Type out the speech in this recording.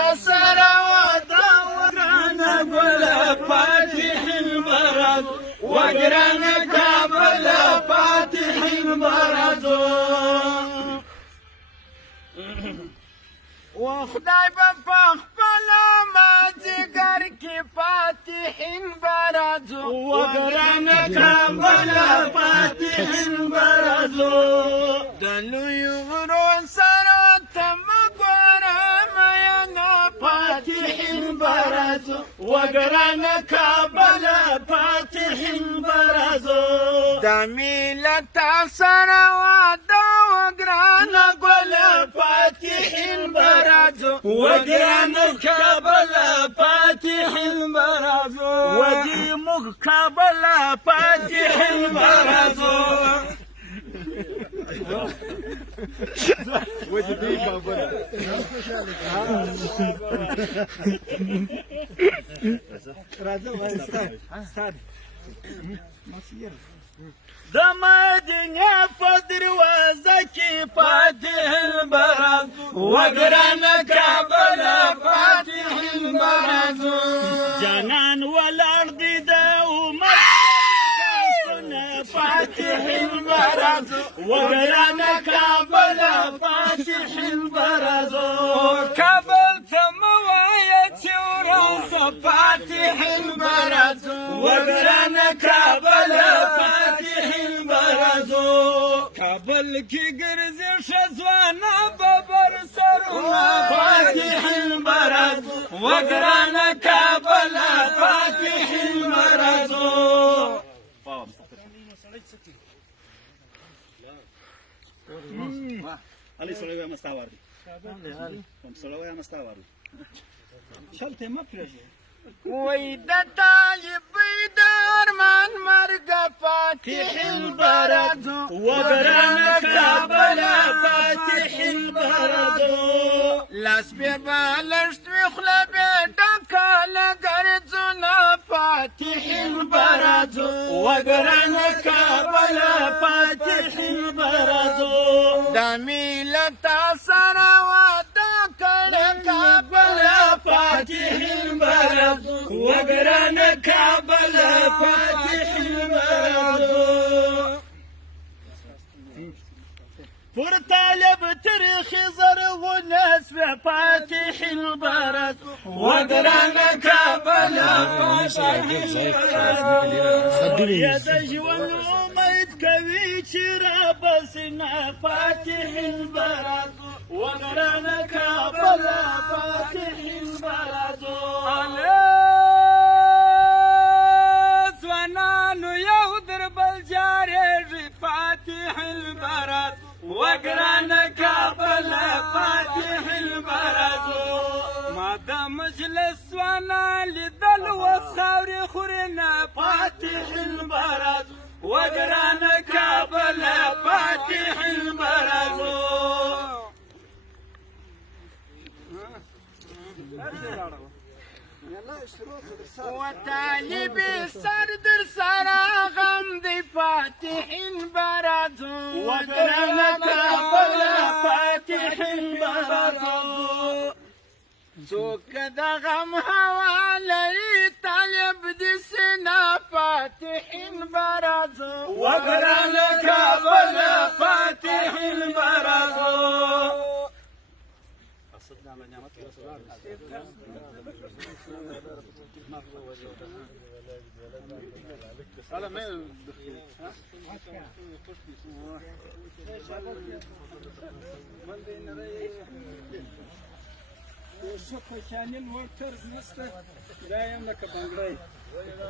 سروات وقرانا قول فاتح البرد وقرانا كابل فاتح البرد وخداي بفخفل ما ذكر كي فاتح البرد وقرانا كابل فاتح البرد دلو يغرون سرات فاتح البرز وقرانا كابل فاتح البرز دميلة سروات وقرانا قول فاتح البرز وقرانا كابل فاتح البرز ودي مقابل فاتح البرز ودي مقابل دمدنيا فدر وزكي فاتح البرز وقرانا كابل فاتح البرز جنان والارض دوما فاتح البرز وقرانا كابل فاتح البرز كابل ثم ويتي وراس فاتح البرز وقرانا كابل فاتح البرز كابل كي قرز شزوانا ببر سرونا فاتح البرز وقرانا كابل فاتح البرز علي سلوى مستوار كم سلوى مستوار شلت ما فرجه ويدا طالب بيدار من مرقى فاتح البرد وقرانا كابل فاتح البرد لاسبير بالشت يخلى بيدك لقرزنا فاتح البرد وقرانا كابل فاتح البرد دميلة سروات كابل فاتح البرد وقرانا كابل فاتح البرد فرطالب ترخي زر وناس فاتح البرد وقرانا كابل فاتح البرد يا دجوال وميت كوي شراب سنا فاتح البرد وقرانا كابل فاتح البرد أليس ونانو يودر بالجاري فاتح البرد وقرانا كابل فاتح البرد ما دام مجلس وانا لدل والثوري خورنا فاتح البرد وقرانا كابل فاتح البرد وتالي بالسرد سرى غمض فاتح البرد وقرانا كابل فاتح البرد زوك دغم هوالي طالب دي سنا فاتح البرد وقرانا كابل فاتح البرد شوف شان الورترز مستر لا يملك بنغلاي